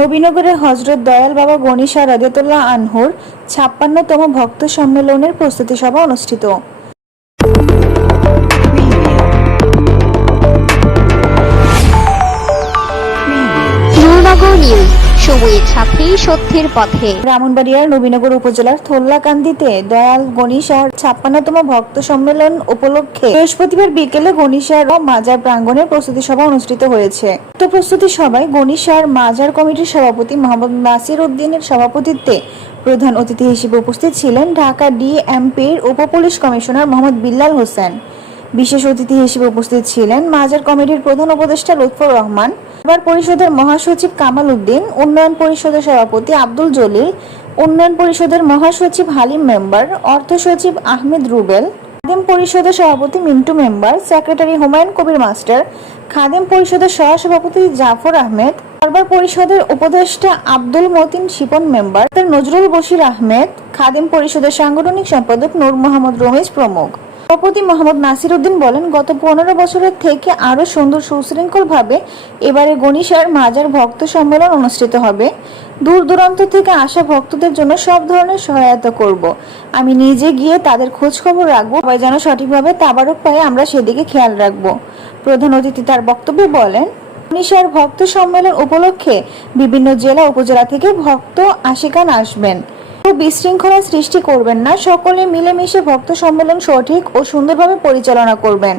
নবীনগরের হযরত দয়াল বাবা গনি শাহ রাদিয়াতুল্লাহ আনহুর ৫৬তম ভক্ত সম্মেলনের প্রস্তুতি সভা অনুষ্ঠিত। নূরনগর নিউজ, সময়ের সাথে সত্যের পথে। ব্রাহ্মণবাড়িয়ার নবীনগর উপজেলার থোল্লাকান্দিতে দয়াল গনি শাহর ৫৬তম ভক্ত সম্মেলন উপলক্ষে বৃহস্পতিবার বিকেলে গনি শাহর মাজার প্রাঙ্গণে প্রস্তুতি সভা অনুষ্ঠিত হয়েছে। উক্ত প্রস্তুতি সভায় গনি শাহর মাজার কমিটির সভাপতি মোহাম্মদ নাসির উদ্দিনের সভাপতিত্বে প্রধান অতিথি হিসেবে উপস্থিত ছিলেন ঢাকা ডিএমপির উপ পুলিশ কমিশনার মোহাম্মদ বিল্লাল হোসেন। বিশেষ অতিথি হিসেবে উপস্থিত ছিলেন মাজার কমিটির প্রধান উপদেষ্টা লুৎফর রহমান, দরবার পরিষদের মহাসচিব কামাল উদ্দিন, উন্নয়ন পরিষদের সভাপতি আব্দুল জলিল, উন্নয়ন পরিষদের মহাসচিব হালিম মেম্বার, অর্থ সচিব আহমেদ রুবেল, খাদেম পরিষদের সভাপতি Mintu member, secretary Humayun Kabir master, খাদেম পরিষদের সহসভাপতি জাফর আহমেদ, দরবার পরিষদের উপদেষ্টা আব্দুল মতিন শিপন মেম্বার, নজরুল বশির আহমেদ, খাদেম পরিষদের সাংগঠনিক সম্পাদক নূর মোহাম্মদ রমেশ প্রমুখ। সভাপতি মোহাম্মদ নাসির উদ্দিন বলেন, গত ১৫ বছরের থেকে আরো সুন্দর সুশৃঙ্খল ভাবে এবারে গনি শাহর মাজার ভক্ত সম্মেলন অনুষ্ঠিত হবে। দূর দূরান্ত থেকে আসা ভক্তদের জন্য সব ধরনের সহায়তা করব। আমি নিজে গিয়ে তাদের খোঁজ খবর রাখবো, সবাই যেন সঠিকভাবে তাবারক পায় আমরা সেদিকে খেয়াল রাখবো। প্রধান অতিথি তার বক্তব্যে বলেন, গনি শাহর ভক্ত সম্মেলন উপলক্ষে বিভিন্ন জেলা উপজেলা থেকে ভক্ত আশিকান আসবেন। বিশৃঙ্খলা সৃষ্টি করবেন না, সকলে মিলেমিশে ভক্ত সম্মেলন সঠিক ও সুন্দরভাবে পরিচালনা করবেন।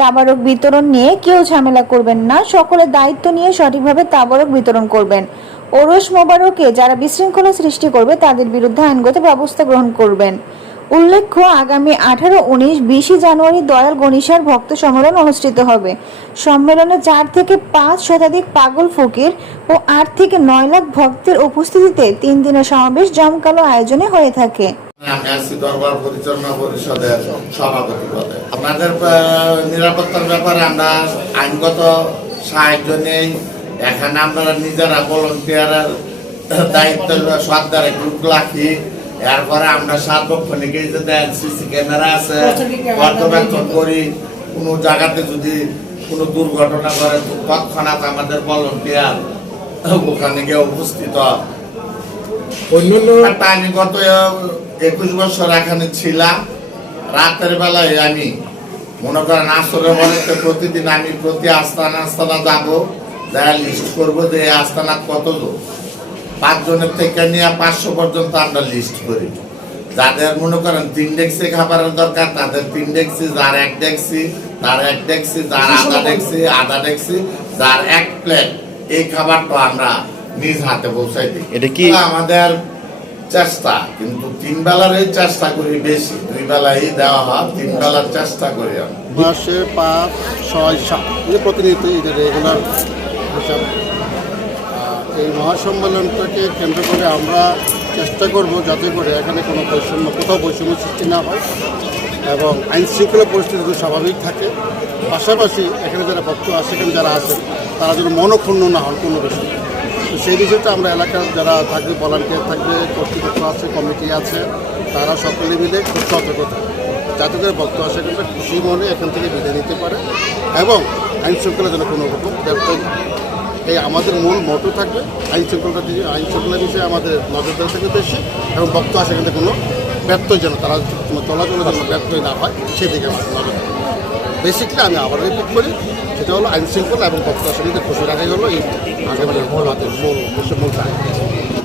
তাবারক বিতরণ নিয়ে কেউ ঝামেলা করবেন না, সকলে দায়িত্ব নিয়ে সঠিকভাবে তাবারক বিতরণ করবেন। ওরস মোবারকে যারা বিশৃঙ্খলা সৃষ্টি করবে তাদের বিরুদ্ধে আইনগত ব্যবস্থা গ্রহণ করবেন। উল্লেখ্য, আগামী 18, 19, 20 জানুয়ারি দয়াল গনি শাহর ভক্ত সম্মেলন অনুষ্ঠিত হবে। সম্মেলনে 4 থেকে 5 শতাধিক পাগল ফকির ও 8 থেকে 9 লাখ ভক্তের উপস্থিতিতে 3 দিনের সমাবেশ জমকালো আয়োজনে হয়ে থাকে। আমি আছি দরবার পরিচালনা পরিষদের সভাপতি পদে। আপনাদের নিরাপত্তার ব্যাপারে আমরা আইনগত সাহায্য নেই। এখানে আপনারা নিজেরা ভলান্টিয়ারের দায়িত্ব সরকারে গ্রুপ রাখি। এরপরে আমরা সার্বক্ষণিক এই যে দেন সিসি ক্যামেরা আছে, পর্যবেক্ষণ করি। কোনো জায়গাতে যদি কোনো দুর্ঘটনা করে তৎক্ষণাৎ আমাদের ভলান্টিয়ার ওখানে গিয়ে উপস্থিত। আমি গত 21 বছর এখানে ছিলাম। রাতের বেলায় আমি মনে করেন আসরের বলতে প্রতিদিন আমি প্রতি আস্তানা যাবো, যারা লিস্ট করবো যে এই আস্তানা কত লোক। 5 জনের থেকে নিয়ে 500 পর্যন্ত আমরা লিস্ট করি। যাদের মনে করেন 3 ডেক্সি খাবারের দরকার তাদের 3 ডেক্সি, যার 1 ডেক্সি তার 1 ডেক্সি, যার আধা ডেক্সি, যার 1 প্লেট, এই খাবারটা আমরা নিজ হাতে পৌঁছাই দিই। এটা কি আমাদের চেষ্টা, কিন্তু 3 বেলার এই চেষ্টা করি বেশি, 2 বেলাই দেওয়া হয়, 3 বেলার চেষ্টা করি। মাসে 5, 6, 7 প্রতিনিয়ত এটা রেগুলার হিসাব। এই মহাসম্মেলনটাকে কেন্দ্র করে আমরা চেষ্টা করব যাতে করে এখানে কোনো কোথাও বৈষম্য সৃষ্টি না হয় এবং আইন শৃঙ্খলা পরিস্থিতি স্বাভাবিক থাকে। পাশাপাশি এখানে যারা ভক্ত আশেখানে যারা আছেন তারা যেন মনক্ষুণ্ণ না হন কোনো বিষয়। তো সেই বিষয়টা আমরা এলাকার যারা থাকবে, ভলান্টিয়ার থাকবে, কর্তৃপক্ষ আছে, কমিটি আছে, তারা সকলে মিলে খুব সতর্ক থাকে যাতে করে ভক্ত আশেখানটা খুশি মনে এখান থেকে বিদায় নিতে পারে এবং আইন শৃঙ্খলা যেন কোনো রকম ব্যর্থ। এই আমাদের মূল মোটো থাকবে আইন শৃঙ্খলা বিষয়ে আমাদের নজরদারি থেকে বেশি এবং ভক্ত আশেখানে কোনো ব্যর্থই যেন তারা চলাচলের জন্য ব্যর্থই না হয় সেদিকে আমাদের নজর থাকবে। বেসিকলি আমি আবার রিপিট করি, সেটা হলো আইন শৃঙ্খলা এবং ভক্ত আশেখানে খুশি রাখাই হলো এই আগামী আমাদের মূল দায়িত্ব।